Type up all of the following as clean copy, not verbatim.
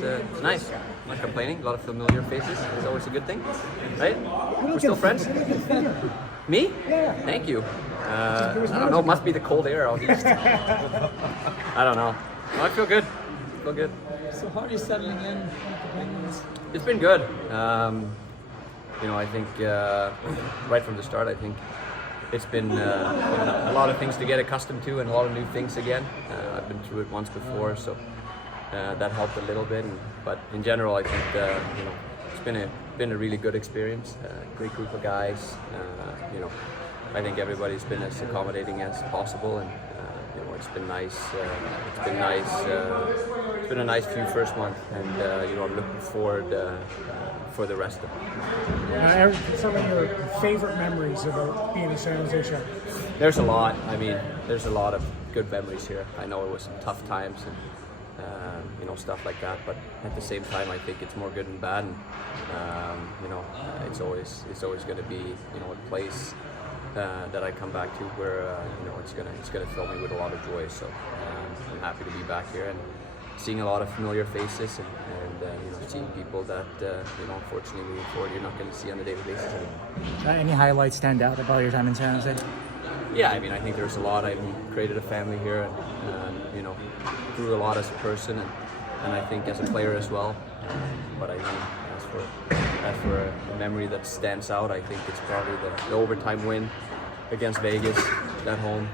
it's nice. I'm not complaining. A lot of familiar faces. It's always a good thing, right? We're still friends. Me? Yeah. Thank you. I don't know. It must be the cold air out east. I don't know. No, I feel good. So how are you settling in with the Penguins? It's been good. I think right from the start, I think it's been a lot of things to get accustomed to and a lot of new things again. I've been through it once before, so that helped a little bit. But in general, I think it's been a really good experience. Great group of guys. I think everybody's been as accommodating as possible, and it's been nice. It's been a nice few first month, and I'm looking forward for the rest of it. Some of your favorite memories about being in San Jose Sharks? There's a lot. I mean, there's a lot of good memories here. I know it was some tough times and stuff like that, but at the same time, I think it's more good than bad. And it's always going to be a place that I come back to where it's gonna fill me with a lot of joy. So I'm happy to be back here and seeing a lot of familiar faces and seeing people that unfortunately moving forward you're not going to see on a daily basis anymore. Any highlights stand out about your time in San Jose? Yeah, I mean, I think there's a lot. I've created a family here, and grew a lot as a person, and I think as a player as well. But I think as for a memory that stands out, I think it's probably the overtime win against Vegas at home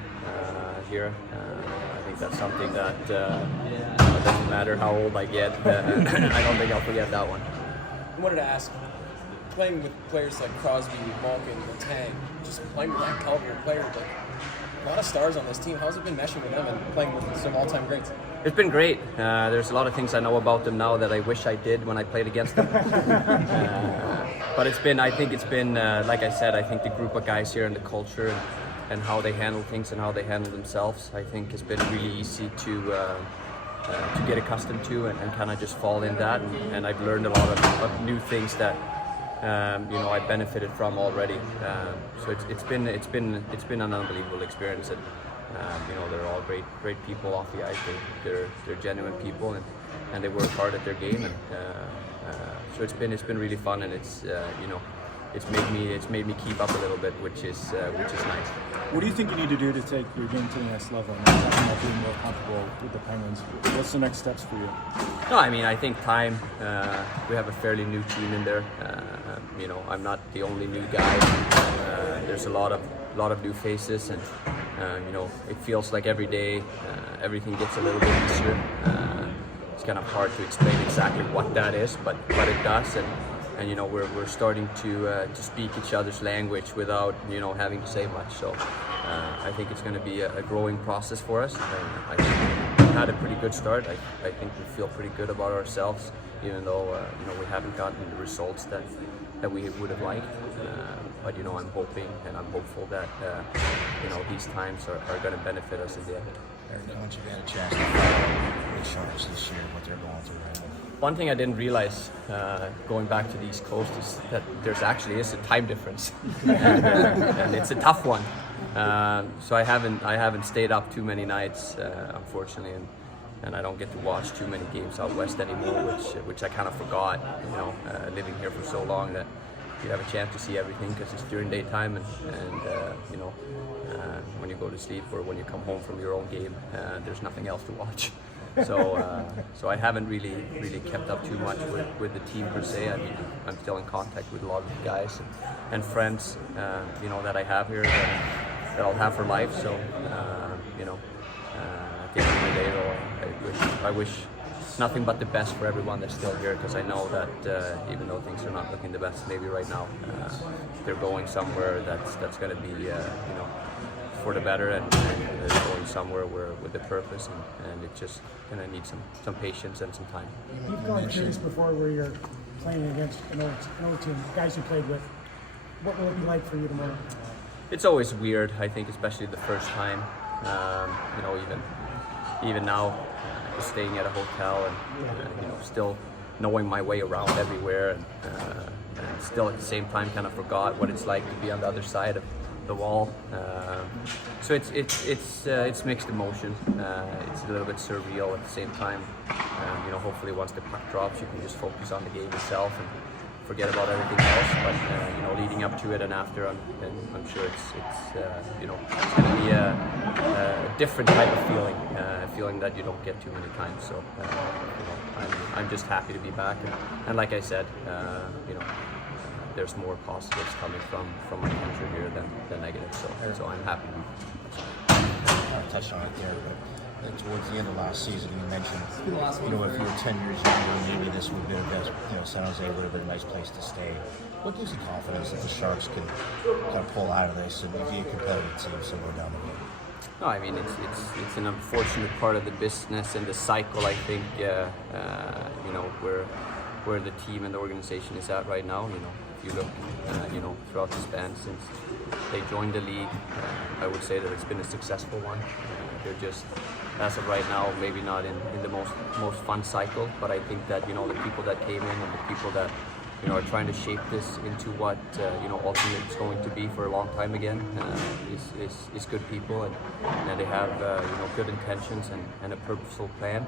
here. I think that's something that it doesn't matter how old I get. I don't think I'll forget that one. I wanted to ask, playing with players like Crosby, Malkin, Letang, just playing with that caliber of player, like a lot of stars on this team. How's it been meshing with them and playing with some all-time greats? It's been great. There's a lot of things I know about them now that I wish I did when I played against them. But I think it's been, like I said, I think the group of guys here and the culture and how they handle things and how they handle themselves, I think has been really easy to get accustomed to and kind of just fall in that. And I've learned a lot of new things that I benefited from already. So it's been an unbelievable experience. And, they're all great people off the ice. They're genuine people, and they work hard at their game. And so it's been really fun, and it's made me keep up a little bit, which is nice. What do you think you need to do to take your game to the next level and now being more comfortable with the Penguins? What's the next steps for you? No, I mean, I think time. We have a fairly new team in there. I'm not the only new guy. There's a lot of new faces, and it feels like every day everything gets a little bit easier. It's kind of hard to explain exactly what that is, but it does, and we're starting to speak each other's language without having to say much. So I think it's going to be a growing process for us. I think we've had a pretty good start. I think we feel pretty good about ourselves, even though we haven't gotten the results that we would have liked. But I'm hoping and I'm hopeful that these times are going to benefit us in the end. Erik, once you've had a chance to follow the Sharks this year, what they're going through right now. One thing I didn't realize going back to the East Coast is that there's actually a time difference, and it's a tough one. So I haven't stayed up too many nights, unfortunately, and I don't get to watch too many games out west anymore, which I kind of forgot. Living here for so long that you have a chance to see everything because it's during daytime, and when you go to sleep or when you come home from your own game, there's nothing else to watch. So I haven't really kept up too much with the team per se. I mean, I'm still in contact with a lot of the guys and friends, that I have here that I'll have for life. So, at the end of the day, though, I wish nothing but the best for everyone that's still here, because I know that even though things are not looking the best maybe right now, they're going somewhere that's going to be for the better, and they're going somewhere with a purpose, and it just going to need some patience and some time. You've gone through this before where you're playing against another team, guys you played with. What will it be like for you tomorrow? It's always weird, I think, especially the first time. Even now, just staying at a hotel and still knowing my way around everywhere, and still at the same time kind of forgot what it's like to be on the other side the wall. So it's mixed emotion. It's a little bit surreal at the same time. You know, hopefully once the puck drops, you can just focus on the game itself and forget about everything else. But you know, leading up to it and after, I'm sure it's you know, it's going to be a different type of feeling, feeling that you don't get too many times. So you know, I'm just happy to be back, and like I said, you know, there's more positives coming from my country here than negatives. So I'm happy to be back. I touched on it there, but towards the end of last season, you mentioned, you know, if you were 10 years younger, maybe this would have been a best, you know, San Jose would have been a nice place to stay. What gives you confidence that the Sharks can kind of pull out of this and be a competitive team somewhere down the road? No, I mean it's an unfortunate part of the business and the cycle. I think you know, where the team and the organization is at right now. You know, if you look, you know, throughout the span since they joined the league, I would say that it's been a successful one. They're just, as of right now, maybe not in the most fun cycle, but I think that, you know, the people that came in and the people that, you know, are trying to shape this into what you know, ultimately it's going to be for a long time again is good people, and they have you know, good intentions and a purposeful plan.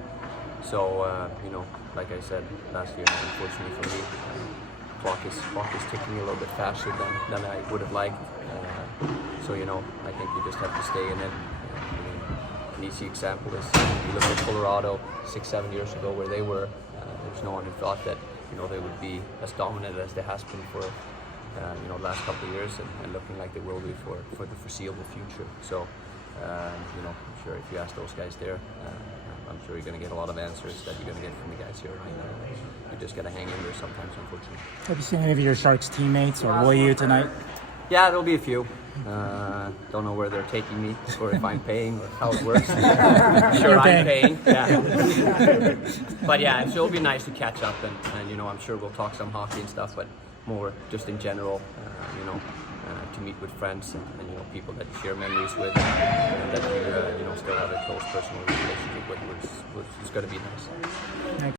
So you know, like I said last year, unfortunately for me, clock is ticking a little bit faster than I would have liked. So you know, I think you just have to stay in it. An easy example is you look at Colorado 6-7 years ago, where they were. There's no one who thought that, you know, they would be as dominant as they has been for you know, last couple of years, and looking like they will be for the foreseeable future. So you know, I'm sure if you ask those guys there, I'm sure you're going to get a lot of answers that you're going to get from the guys here. You just got to hang in there sometimes, unfortunately. Have you seen any of your Sharks teammates or will you tonight? Yeah, there'll be a few. Don't know where they're taking me, or if I'm paying, or how it works. Sure, I'm paying. Yeah. But yeah, so it'll be nice to catch up, and you know, I'm sure we'll talk some hockey and stuff, but more just in general, you know, to meet with friends and you know, people that you share memories with, and that you you know, still have a close personal relationship with, which is going to be nice.